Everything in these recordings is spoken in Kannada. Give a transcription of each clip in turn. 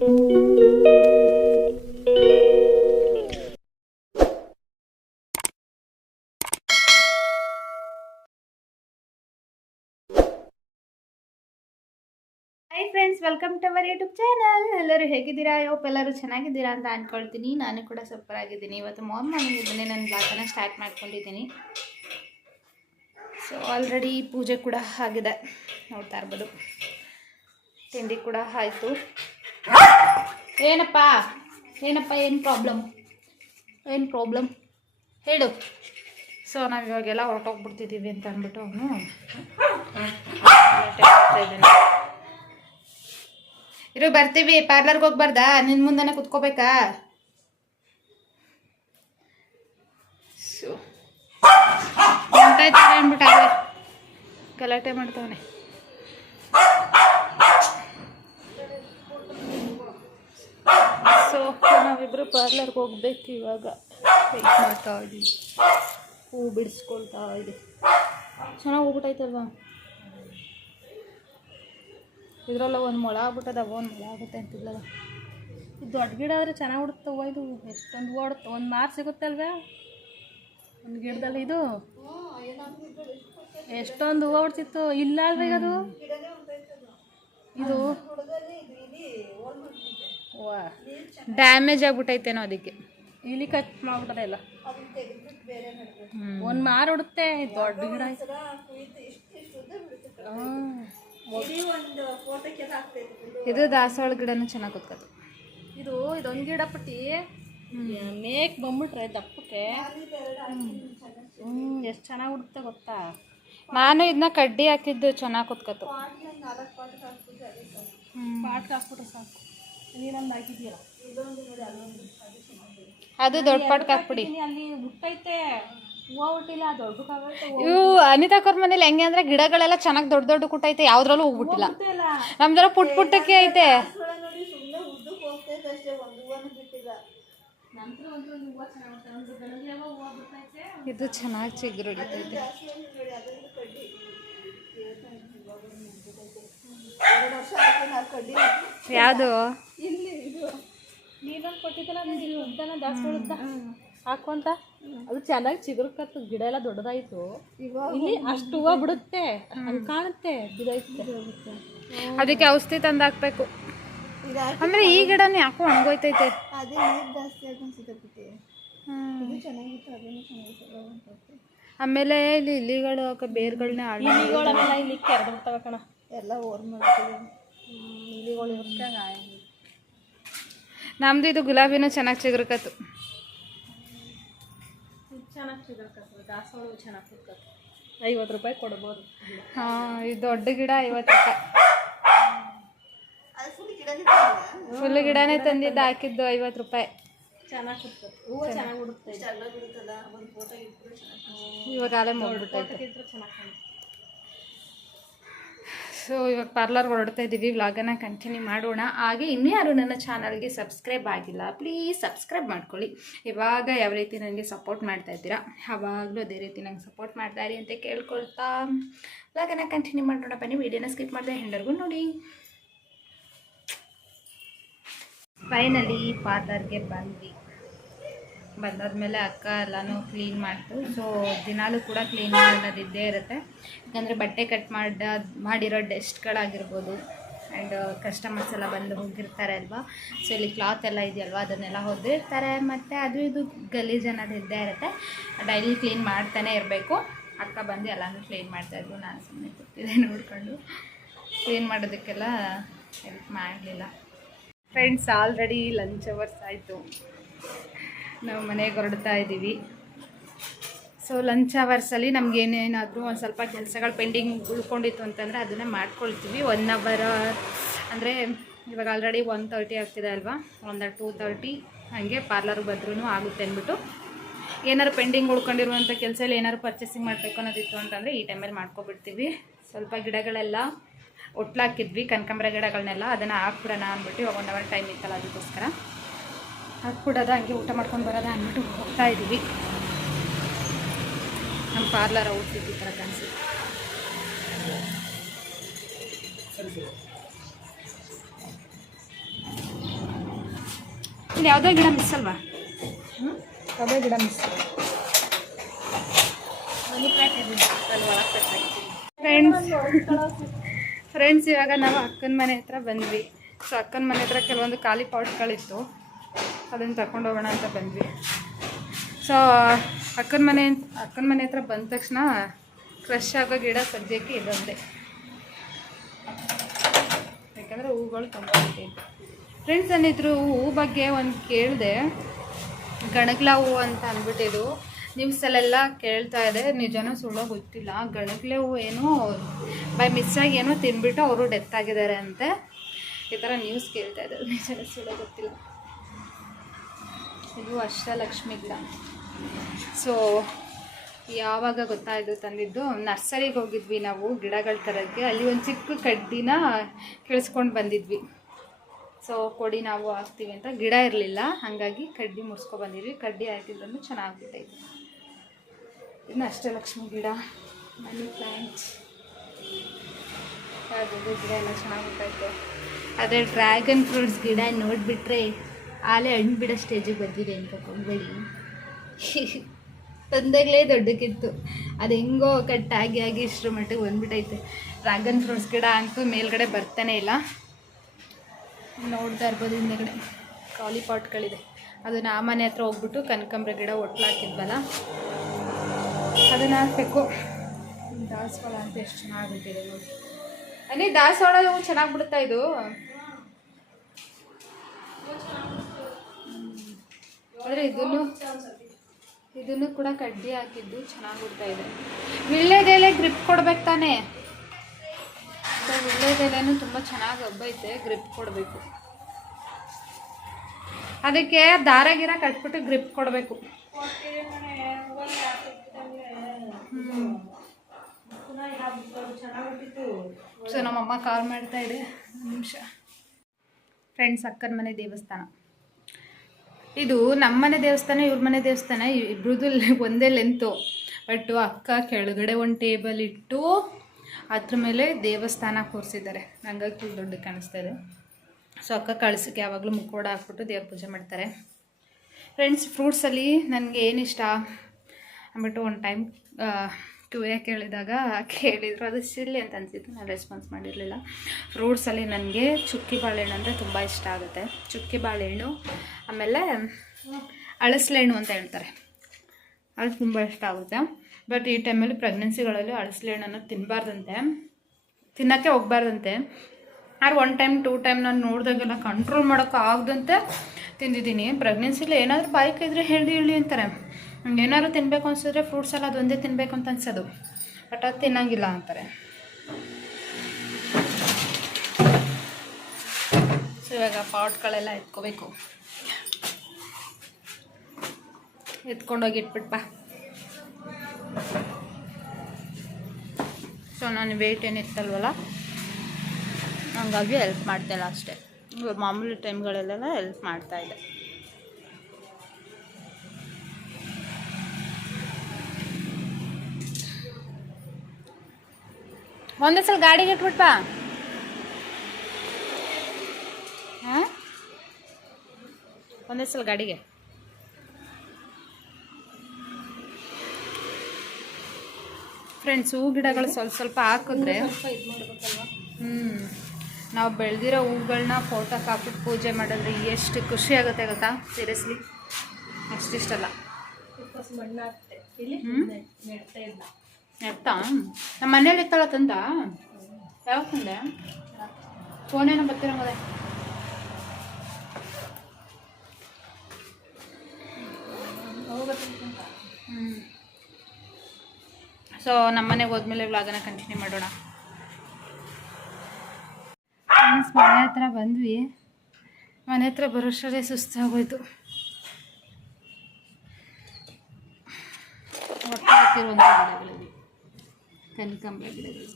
Hi friends welcome to our YouTube channel ಎಲ್ಲರೂ ಹೇಗಿದ್ದೀರಾ? ಯೋಪ್ ಎಲ್ಲರೂ ಚೆನ್ನಾಗಿದ್ದೀರಾ ಅಂತ ಅಂದ್ಕೊಳ್ತೀನಿ ನಾನು ಕೂಡ ಸೂಪರ್ ಆಗಿದ್ದೀನಿ. ಇವತ್ತು ಮಾರ್ನಿಂಗ್ ಇದನ್ನೇ ನನ್ನ ಬ್ಲಾಗನ್ನು ಸ್ಟಾರ್ಟ್ ಮಾಡ್ಕೊಂಡಿದ್ದೀನಿ. ಸೊ ಆಲ್ರೆಡಿ ಪೂಜೆ ಕೂಡ ಆಗಿದೆ. ನೋಡ್ತಾ ಇರ್ಬೋದು. ತಿಂಡಿ ಕೂಡ ಆಯಿತು. ಏನಪ್ಪ? ಏನಪ್ಪ ಏನು ಪ್ರಾಬ್ಲಮ್ ಏನು ಪ್ರಾಬ್ಲಮ್ ಹೇಳು. ಸೊ ನಾವು ಇವಾಗೆಲ್ಲ ಹೊರಟೋಗ್ಬಿಡ್ತಿದ್ದೀವಿ ಅಂತ ಅಂದ್ಬಿಟ್ಟು ಅವನು ಇರು ಬರ್ತೀವಿ. ಪಾರ್ಲರ್ಗೆ ಹೋಗ್ಬಾರ್ದಾ? ನಿನ್ನ ಮುಂದೆನೆ ಕುತ್ಕೋಬೇಕಾ? ಸೊ ಅಂದ್ಬಿಟ್ಟು ಗಲಾಟೆ ಮಾಡ್ತಾವನೆ ಸೊ ನಾವಿಬ್ಬರು ಪಾರ್ಲರ್ಗೆ ಹೋಗ್ಬೇಕು ಇವಾಗ. ವೆಯ್ಟ್ ಮಾಡ್ತಾ ಇದ್ದೀವಿ ಹೂ ಬಿಡಿಸ್ಕೊಳ್ತಾ ಇದೆ. ಚೆನ್ನಾಗಿ ಹೋಗ್ಬಿಟ್ಟೈತಲ್ವಾ ಇದ್ರಲ್ಲ ಒಂದು ಮೊಳ ಆಗ್ಬಿಟ್ಟದವ ಒಂದು ಮೊಳ ಆಗುತ್ತೆ ಅಂತಿದ್ಲಲ್ಲ. ಇದು ದೊಡ್ಡ ಗಿಡ ಆದರೆ ಚೆನ್ನಾಗಿ ಹುಡುಕ್ತವ ಇದು? ಎಷ್ಟೊಂದು ಓಡುತ್ತೆ ಹುಡುಕ್ತ ಒಂದು ಮಾರು ಅಲ್ವಾ ಒಂದು ಗಿಡದಲ್ಲಿ ಇದು? ಎಷ್ಟೊಂದು ಹೂವು ಹುಡ್ತಿತ್ತು ಇಲ್ಲ ಅಲ್ವ ಈಗ ಅದು ಇದು? ಡ್ಯಾಮೇಜ್ ಆಗ್ಬಿಟ್ಟೈತೇನೋ ಅದಕ್ಕೆ. ಇಲ್ಲಿ ಕಟ್ ಮಾಡ್ಬಿಟ್ಟದೆ ಎಲ್ಲ ಒಂದು ಮಾರು ಹುಡುಕ್ತೆ ದೊಡ್ಡ ಗಿಡ. ಇದು ದಾಸವಾಳ ಗಿಡನೂ ಚೆನ್ನಾಗಿ ಕೂತ್ಕೋತು ಇದು ಇದೊಂದು ಗಿಡ ಪಟ್ಟಿ. ಮೇಕ್ ಬಂದ್ಬಿಟ್ರೆ ದಪ್ಪಕ್ಕೆ. ಹ್ಞೂ ಎಷ್ಟು ಚೆನ್ನಾಗಿ ಹುಡುಕ್ತೆ ಗೊತ್ತಾ? ನಾನು ಇದನ್ನ ಕಡ್ಡಿ ಹಾಕಿದ್ದು ಚೆನ್ನಾಗಿ ಕೂತ್ಕೋತು ಪಾಟ್ಗೆ ಹಾಕ್ಬಿಟ್ರೆ ಸಾಕು. ಅದು ದೊಡ್ಡ ಪಟ್ಕ ಹಾಕ್ಬಿಡಿ ಅಲ್ಲಿ ಇವು ಅನಿತಾ ಕೋರ್ ಮನೇಲಿ ಹೆಂಗೆ ಅಂದ್ರೆ ಗಿಡಗಳೆಲ್ಲ ಚೆನ್ನಾಗಿ ದೊಡ್ಡ ದೊಡ್ಡ ಕುಟ್ಟೈತೆ ಯಾವ್ದ್ರಲ್ಲೂ ಹೋಗ್ಬಿಟ್ಟಿಲ್ಲ ನಮ್ದೆಲ್ಲ ಪುಟ್ ಪುಟ್ಟಕ್ಕೆ ಐತೆ. ಇದು ಚೆನ್ನಾಗಿ ಚಿಗುರು ಹೊಡಿತೈತೆ ಇದು ನೀರಲ್ಲಿ ಕೊಟ್ಟಿದ್ದಲ್ಲ ಉದ್ದನ ಜಾಸ್ತಿ ಉದ್ದ. ಹಾಕೊಂತ ಅದು ಚೆನ್ನಾಗಿ ಚಿಗುರ್ಕತ್ತು ಗಿಡ ಎಲ್ಲ ದೊಡ್ಡದಾಯ್ತು. ಇಲ್ಲಿ ಅಷ್ಟು ಹೂವು ಬಿಡುತ್ತೆ. ಹಂಗೆ ಕಾಣುತ್ತೆ. ಅದಕ್ಕೆ ಔಷಧಿ ತಂದು ಹಾಕ್ಬೇಕು ಅಂದ್ರೆ ಈ ಗಿಡನೇ ಯಾಕೋ ಹಂಗೋಯ್ತೈತೆ. ಅದೇ ನೀರು ಜಾಸ್ತಿ ಆಗಿ ಅನ್ಸುತ್ತೆ ಇದು ಚೆನ್ನಾಗಿತ್ತು ಆಮೇಲೆ ಇಲ್ಲಿ ಇಲಿಗಳು ಬೇರ್ಗಳನ್ನ ಇಲಿಗಳ ಇಲ್ಲಿ ಕೆರೆದು ಬಿಡ್ತಾವ ಕಣ ಎಲ್ಲ ಓರ್ ಮಾಡ್ತೀವಿ ಇಲಿಗಳು ಇರುತ್ತೆ. ನಮ್ದು ಇದು ಗುಲಾಬಿನೂ ಚೆನ್ನಾಗಿ ಚಿಗುರ್ಕತ್ತು. ಚೆನ್ನಾಗಿ ದಾಸವಾಳ ಐವತ್ತು ರೂಪಾಯಿ ಕೊಡ್ಬೋದು. ಹಾ ಇದು ದೊಡ್ಡ ಗಿಡ ಐವತ್ತು ರೂಪಾಯಿ. ಫುಲ್ ಗಿಡನೇ ತಂದಿದ್ದು ಹಾಕಿದ್ದು ಐವತ್ತು ರೂಪಾಯಿ. ಚೆನ್ನಾಗಿ ಹೂವು ಚೆನ್ನಾಗಿ ಇವಾಗ ಅಲ್ಲೇ ಮುಗ್ಬಿಟ್ಟೈತೆ ಸೊ ಇವಾಗ ಪಾರ್ಲರ್ಗೆ ಹೊರಡ್ತಾ ಇದ್ದೀವಿ ವ್ಲಾಗನ್ನು ಕಂಟಿನ್ಯೂ ಮಾಡೋಣ. ಹಾಗೆ ಇನ್ನೂ ಯಾರು ನನ್ನ ಚಾನಲ್ಗೆ ಸಬ್ಸ್ಕ್ರೈಬ್ ಆಗಿಲ್ಲ ಪ್ಲೀಸ್ ಸಬ್ಸ್ಕ್ರೈಬ್ ಮಾಡ್ಕೊಳ್ಳಿ. ಇವಾಗ ಯಾವ ರೀತಿ ನನಗೆ ಸಪೋರ್ಟ್ ಮಾಡ್ತಾ ಇದ್ದೀರಾ? ಯಾವಾಗಲೂ ಅದೇ ರೀತಿ ನಂಗೆ ಸಪೋರ್ಟ್ ಮಾಡ್ತಾ ಇರಿ ಅಂತ ಕೇಳ್ಕೊಳ್ತಾ. ವ್ಲಾಗನ್ನು ಕಂಟಿನ್ಯೂ ಮಾಡೋಣ, ಬನ್ನಿ. ವೀಡಿಯೋನ ಸ್ಕಿಪ್ ಮಾಡಿದೆ ಹೆಂಡರ್ಗೂ ನೋಡಿ. ಫೈನಲಿ ಪಾರ್ಲರ್ಗೆ ಬಂದ್ವಿ. ಬಂದಾದ್ಮೇಲೆ ಅಕ್ಕ ಎಲ್ಲನೂ ಕ್ಲೀನ್ ಮಾಡ್ತು. ಸೊ ದಿನಾಲೂ ಕೂಡ ಕ್ಲೀನ್ ಮಾಡೋದಿದ್ದೇ ಇರುತ್ತೆ. ಯಾಕಂದರೆ ಬಟ್ಟೆ ಕಟ್ ಮಾಡ ಮಾಡಿರೋ ಡೆಸ್ಟ್ಗಳಾಗಿರ್ಬೋದು ಆ್ಯಂಡ್ ಕಸ್ಟಮರ್ಸ್ ಎಲ್ಲ ಬಂದು ಹೋಗಿರ್ತಾರೆ ಅಲ್ವಾ? ಸೊ ಇಲ್ಲಿ ಕ್ಲಾತ್ ಎಲ್ಲ ಇದೆಯಲ್ವಾ? ಅದನ್ನೆಲ್ಲ ಹೊದ್ದಿರ್ತಾರೆ. ಮತ್ತು ಅದು ಇದು ಗಲೀಜ್ ಅನ್ನೋದು ಇದ್ದೇ ಇರುತ್ತೆ. ಡೈಲಿ ಕ್ಲೀನ್ ಮಾಡ್ತಾನೆ ಇರಬೇಕು. ಅಕ್ಕ ಬಂದು ಎಲ್ಲನೂ ಕ್ಲೀನ್ ಮಾಡ್ತಾಯಿದ್ರು ನಾನು ಸುಮ್ಮನೆ ಕೂತಿದ್ದೆ ನೋಡಿಕೊಂಡು. ಕ್ಲೀನ್ ಮಾಡೋದಕ್ಕೆಲ್ಲ ಹೆಲ್ಪ್ ಮಾಡಲಿಲ್ಲ. ಫ್ರೆಂಡ್ಸ್ ಆಲ್ರೆಡಿ ಲಂಚ್ ಅವರ್ಸ್ ಆಯಿತು. ನಾವು ಮನೆಗೆ ಹೊರಡ್ತಾ ಇದ್ದೀವಿ. ಸೊ ಲಂಚ್ ಅವರ್ಸಲ್ಲಿ ನಮ್ಗೆ ಏನೇನಾದರೂ ಒಂದು ಸ್ವಲ್ಪ ಕೆಲಸಗಳು ಪೆಂಡಿಂಗ್ ಉಳ್ಕೊಂಡಿತ್ತು ಅಂತಂದರೆ ಅದನ್ನು ಮಾಡ್ಕೊಳ್ತೀವಿ. ಒನ್ ಅವರ್ ಅಂದರೆ ಇವಾಗ ಆಲ್ರೆಡಿ ಒನ್ ತರ್ಟಿ ಆಗ್ತಿದೆ ಅಲ್ವಾ? ಒಂದು ಟೂ ತರ್ಟಿ ಹಾಗೆ ಪಾರ್ಲರ್ಗೆ ಬಂದ್ರೂ ಆಗುತ್ತೆ ಅಂದ್ಬಿಟ್ಟು. ಏನಾದ್ರು ಪೆಂಡಿಂಗ್ ಉಳ್ಕೊಂಡಿರುವಂಥ ಕೆಲಸದಲ್ಲಿ ಏನಾದ್ರು ಪರ್ಚೇಸಿಂಗ್ ಮಾಡಬೇಕು ಅನ್ನೋದಿತ್ತು ಅಂತಂದರೆ ಈ ಟೈಮಲ್ಲಿ ಮಾಡ್ಕೊಬಿಡ್ತೀವಿ. ಸ್ವಲ್ಪ ಗಿಡಗಳೆಲ್ಲ ಒಟ್ಲಾಕಿದ್ವಿ. ಕನಕಂಬರ ಗಿಡಗಳನ್ನೆಲ್ಲ ಅದನ್ನು ಹಾಕ್ಬಿಡೋಣ ಅಂದ್ಬಿಟ್ಟು ಒನ್ ಅವರ್ ಟೈಮ್ ಇತ್ತಲ್ಲ ಅದಕ್ಕೋಸ್ಕರ. ಹಾಕ್ಬಿಡೋದ ಹಂಗೆ ಊಟ ಮಾಡ್ಕೊಂಡು ಬರೋದ ಅಂದ್ಬಿಟ್ಟು ಹೋಗ್ತಾ ಇದ್ದೀವಿ ನಮ್ಮ ಪಾರ್ಲರ್ ಔಟ್ಫಿಟ್ ಈ ಥರ ಕಾಣಿಸುತ್ತೆ. ಇಲ್ಲಿ ಯಾವುದೋ ಗಿಡ ಮಿಸ್ ಅಲ್ವಾ? ಯಾವುದೋ ಗಿಡ ಮಿಸ್ ಫ್ರೆಂಡ್ಸ್ ಫ್ರೆಂಡ್ಸ್ ಇವಾಗ ನಾವು ಅಕ್ಕನ ಮನೆ ಹತ್ರ ಬಂದ್ವಿ. ಸೊ ಅಕ್ಕನ ಮನೆ ಹತ್ರ ಕೆಲವೊಂದು ಖಾಲಿ ಪಾಟ್ಗಳಿತ್ತು ಅದನ್ನು ತಗೊಂಡು ಹೋಗೋಣ ಅಂತ ಬಂದ್ವಿ. ಸೊ ಅಕ್ಕನ ಮನೆ ಅಕ್ಕನ ಮನೆ ಹತ್ರ ಬಂದ ತಕ್ಷಣ ಕ್ರಶ್ ಆಗೋ ಗಿಡ ಸದ್ಯಕ್ಕೆ ಇದೊಂದೇ. ಯಾಕಂದರೆ ಹೂಗಳು ತುಂಬ ಫ್ರೆಂಡ್ಸ್ ಏನಿದ್ರು ಹೂ ಬಗ್ಗೆ ಒಂದು ಕೇಳಿದೆ. ಗಣಗ್ಲ ಹೂ ಅಂತ ಅಂದ್ಬಿಟ್ಟಿದ್ದು ನ್ಯೂಸಲ್ಲೆಲ್ಲ ಕೇಳ್ತಾ ಇದೆ. ನಿಜನೂ ಸುಳ್ಳೋ ಗೊತ್ತಿಲ್ಲ. ಗಣಗ್ಲೆ ಹೂ ಏನೋ ಬೈ ಮಿಸ್ಸಾಗಿ ಏನೋ ತಿನ್ಬಿಟ್ಟು ಅವರು ಡೆತ್ ಆಗಿದ್ದಾರೆ ಅಂತೆ. ಈ ಥರ ನ್ಯೂಸ್ ಕೇಳ್ತಾ ಇದ್ದಾರೆ. ನಿಜನೂ ಸುಳ್ಳೋ ಗೊತ್ತಿಲ್ಲ. ಇದು ಅಷ್ಟಲಕ್ಷ್ಮಿ ಗಿಡ. ಸೊ ಯಾವಾಗ ಗೊತ್ತಾಯಿತು ತಂದಿದ್ದು? ನರ್ಸರಿಗೆ ಹೋಗಿದ್ವಿ ನಾವು ಗಿಡಗಳ ತರೋಕ್ಕೆ. ಅಲ್ಲಿ ಒಂದು ಚಿಕ್ಕ ಕಡ್ಡಿನ ಕೆಳ್ಸ್ಕೊಂಡು ಬಂದಿದ್ವಿ. ಸೊ ಕೊಡಿ ನಾವು ಹಾಕ್ತೀವಿ ಅಂತ. ಗಿಡ ಇರಲಿಲ್ಲ. ಹಾಗಾಗಿ ಕಡ್ಡಿ ಬಂದಿದ್ವಿ. ಕಡ್ಡಿ ಹಾಕಿದ್ರು ಚೆನ್ನಾಗಿಬಿಟ್ಟೈತೆ. ಇನ್ನು ಅಷ್ಟಲಕ್ಷ್ಮಿ ಗಿಡ, ಮನಿ ಪ್ಲ್ಯಾಂಟ್ ಗಿಡ ಎಲ್ಲ ಚೆನ್ನಾಗ್ಬಿಟ್ಟೈತೆ ಅದೇ ಡ್ರ್ಯಾಗನ್ ಫ್ರೂಟ್ಸ್ ಗಿಡ ನೋಡಿಬಿಟ್ರೆ ಆಲೆ ಹಣ್ಣು ಬಿಡೋ ಸ್ಟೇಜಿಗೆ ಬಂದಿದೆ ಅಂತ ಕೊಂಬಳಿ. ತಂದಾಗಲೇ ದೊಡ್ಡಕ್ಕಿತ್ತು. ಅದು ಹೆಂಗೋ ಕಟ್ಟಾಗಿ ಆಗಿ ಇಷ್ಟರ ಮಟ್ಟಿಗೆ ಬಂದ್ಬಿಟ್ಟೈತೆ ಡ್ರ್ಯಾಗನ್ ಫ್ರೂಟ್ಸ್ ಗಿಡ ಅಂತೂ ಮೇಲ್ಗಡೆ ಬರ್ತಾನೆ ಇಲ್ಲ. ನೋಡ್ತಾ ಇರ್ಬೋದು ಹಿಂದೆಗಡೆ. ಕಾಲಿ ಪಾಟ್ಗಳಿದೆ ಅದನ್ನ ಆ ಮನೆ ಹತ್ರ ಹೋಗ್ಬಿಟ್ಟು ಕನಕಾಂಬ್ರ ಗಿಡ ಒಟ್ಲಾಕಿದ್ವಲ್ಲ ಅದನ್ನ ಹಾಕ್ಬೇಕು. ದಾಸವಾಳ ಅಂತ ಎಷ್ಟು ಚೆನ್ನಾಗಿಬಿಟ್ಟಿದೆ ನೋಡಿ. ಅನೇ ದಾಸವಾಳ ಚೆನ್ನಾಗಿ ಬಿಡುತ್ತಾ ಇದು. ಆದರೆ ಇದನ್ನು ಇದನ್ನು ಕೂಡ ಕಡ್ಡಿ ಹಾಕಿದ್ದು ಚೆನ್ನಾಗಿ ಇದೆ. ವಿಳ್ಳೆದೆಲೆ ಗ್ರಿಪ್ ಕೊಡ್ಬೇಕು ತಾನೇ? ವಿಳ್ಳೆದೆಲೆನೂ ತುಂಬ ಚೆನ್ನಾಗಿ ಹಬ್ಬೈತೆ ಗ್ರಿಪ್ ಕೊಡಬೇಕು. ಅದಕ್ಕೆ ದಾರ ಗಿರ ಕಟ್ಬಿಟ್ಟು ಗ್ರಿಪ್ ಕೊಡಬೇಕು. ಸೊ ನಮ್ಮಮ್ಮ ಕಾಲ್ ಮಾಡ್ತಾ ಇದೆ. ನಿಮಿಷ. ಫ್ರೆಂಡ್ಸ್ ಅಕ್ಕನ ಮನೆ ದೇವಸ್ಥಾನ. ಇದು ನಮ್ಮನೆ ದೇವಸ್ಥಾನ, ಇವ್ರ ಮನೆ ದೇವಸ್ಥಾನ ಇಬ್ರದ್ದು ಒಂದೇ ಲೆಂತು ಬಟ್ ಅಕ್ಕ ಕೆಳಗಡೆ ಒಂದು ಟೇಬಲ್ ಇಟ್ಟು ಅದ್ರ ಮೇಲೆ ದೇವಸ್ಥಾನ ಕೂರಿಸಿದ್ದಾರೆ. ಹಂಗಾಗಿ ತುಂಬ ದೊಡ್ಡ ಕಾಣಿಸ್ತಾ ಇದೆ. ಸೊ ಅಕ್ಕ ಕಳ್ಸಕ್ಕೆ ಯಾವಾಗಲೂ ಮುಕ್ಕೋಡ ಹಾಕ್ಬಿಟ್ಟು ದೇವ್ರ ಪೂಜೆ ಮಾಡ್ತಾರೆ. ಫ್ರೆಂಡ್ಸ್ ಫ್ರೂಟ್ಸಲ್ಲಿ ನನಗೆ ಏನಿಷ್ಟ ಅಂದ್ಬಿಟ್ಟು ಒಂದು ಟೈಮ್ ಕ್ಯೂಯ ಕೇಳಿದಾಗ ಕೇಳಿದ್ರು. ಅದು ಸಿಲ್ಲಿ ಅಂತ ಅನಿಸಿತ್ತು, ನಾನು ರೆಸ್ಪಾನ್ಸ್ ಮಾಡಿರಲಿಲ್ಲ. ಫ್ರೂಟ್ಸಲ್ಲಿ ನನಗೆ ಚುಕ್ಕಿ ಬಾಳೆಹಣ್ಣು ಅಂದರೆ ತುಂಬ ಇಷ್ಟ ಆಗುತ್ತೆ. ಚುಕ್ಕಿ ಬಾಳೆಹಣ್ಣು, ಆಮೇಲೆ ಅಳಸ್ಲೆಹಣ್ಣು ಅಂತ ಹೇಳ್ತಾರೆ. ಅದು ತುಂಬ ಇಷ್ಟ ಆಗುತ್ತೆ. ಬಟ್ ಈ ಟೈಮಲ್ಲಿ ಪ್ರೆಗ್ನೆನ್ಸಿಗಳಲ್ಲಿ ಅಳಸಲೆ ಹಣ್ಣನ್ನು ತಿನ್ನಬಾರ್ದಂತೆ ತಿನ್ನೋಕ್ಕೆ ಹೋಗ್ಬಾರ್ದಂತೆ. ಆದ್ರೆ ಒನ್ ಟೈಮ್ ಟೂ ಟೈಮ್ ನಾನು ನೋಡಿದಾಗೆಲ್ಲ ಕಂಟ್ರೋಲ್ ಮಾಡೋಕ್ಕೆ ಆಗದಂತೆ ತಿಂದಿದ್ದೀನಿ. ಪ್ರೆಗ್ನೆನ್ಸಿಲಿ ಏನಾದರೂ ಬಾಯ್ಕಿದ್ರೆ ಹೇಳಿ ಹೇಳಿ ಅಂತಾರೆ. ನಂಗೆ ಏನಾದ್ರು ತಿನ್ನಬೇಕು ಅನ್ಸಿದ್ರೆ ಫ್ರೂಟ್ಸ್ ಎಲ್ಲ ಅದೊಂದೇ ತಿನ್ನಬೇಕು ಅಂತ ಅನ್ಸೋದು. ಬಟ್ ಅದು ತಿನ್ನಂಗಿಲ್ಲ ಅಂತಾರೆ. ಸೊ ಇವಾಗ ಪಾಟ್ಗಳೆಲ್ಲ ಎತ್ಕೋಬೇಕು. ಎತ್ಕೊಂಡೋಗಿ ಇಟ್ಬಿಟ್ಟು ಬಾ. ಸೊ ನಾನು ವೆಯ್ಟ್ ಏನು ಇತ್ತಲ್ವಲ್ಲ? ಹಂಗಾಗಿ ಹೆಲ್ಪ್ ಮಾಡ್ತಾಯಿಲ್ಲ ಅಷ್ಟೇ. ಮಾಮೂಲಿ ಟೈಮ್ಗಳಲ್ಲೆಲ್ಲ ಹೆಲ್ಪ್ ಮಾಡ್ತಾಯಿದ್ದೆ ಒಂದೇ ಸಲ ಗಾಡಿಗೆ ಇಟ್ಬಿಟ್ಪ ಹಾಂ? ಒಂದೇ ಸಲ ಗಾಡಿಗೆ. ಫ್ರೆಂಡ್ಸ್ ಹೂ ಗಿಡಗಳು ಸ್ವಲ್ಪ ಸ್ವಲ್ಪ ಹಾಕಿದ್ರೆ ಹ್ಞೂ ನಾವು ಬೆಳೆದಿರೋ ಹೂಗಳನ್ನ ಫೋಟೋ ಹಾಕ್ಬಿಟ್ಟು ಪೂಜೆ ಮಾಡಿದ್ರೆ ಎಷ್ಟು ಖುಷಿ ಆಗುತ್ತೆ ಗೊತ್ತಾ? ಸೀರಿಯಸ್ಲಿ ಅಷ್ಟಿಷ್ಟಲ್ಲ ಹ್ಮ್? ಎತ್ತಾ ನಮ್ಮ ಮನೇಲಿ ಇತ್ತಲ್ಲ ತಂದ? ಯಾವ ತಂದೆ? ಫೋನೇನೋ ಬರ್ತಿರಂಗದೆ ಹ್ಞೂ ಸೊ ನಮ್ಮ ಮನೆಗೆ ಹೋದ್ಮೇಲೆ ವ್ಲಾಗನ ಕಂಟಿನ್ಯೂ ಮಾಡೋಣ. ಮನೆ ಹತ್ರ ಬಂದ್ವಿ. ಮನೆ ಹತ್ರ ಬರೋಷ್ಟರೇ ಸುಸ್ತಾಗೋಯ್ತು. ಗಿಡಗಳಿವೆ. ಕನಕಾಂಬರ ಗಿಡಗಳು.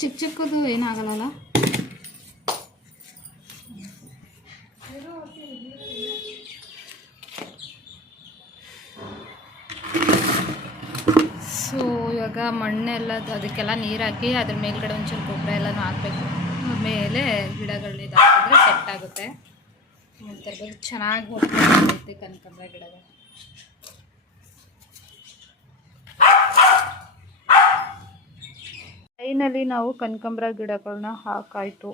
ಚಿಕ್ಕ ಚಿಕ್ಕದು ಏನಾಗಲ್ಲ ಸೊ, ಇವಾಗ ಮಣ್ಣೆಲ್ಲ ಅದಕ್ಕೆಲ್ಲ ನೀರು ಹಾಕಿ ಅದ್ರ ಮೇಲ್ಗಡೆ ಒಂಚೂರು ಗೊಬ್ಬರ ಎಲ್ಲನೂ ಹಾಕ್ಬೇಕು. ಮೇಲೆ ಗಿಡಗಳನ್ನ ಇದು ಹಾಕಿದ್ರೆ ಸೆಟ್ ಆಗುತ್ತೆ ಚೆನ್ನಾಗಿ ಹೋಗ್ತೈತೆ ಕನಕಾಂಬರ ಗಿಡಗಳು. ಫೈನಲಿ ನಾವು ಕನಕಾಂಬರ ಗಿಡಗಳನ್ನ ಹಾಕಾಯ್ತು.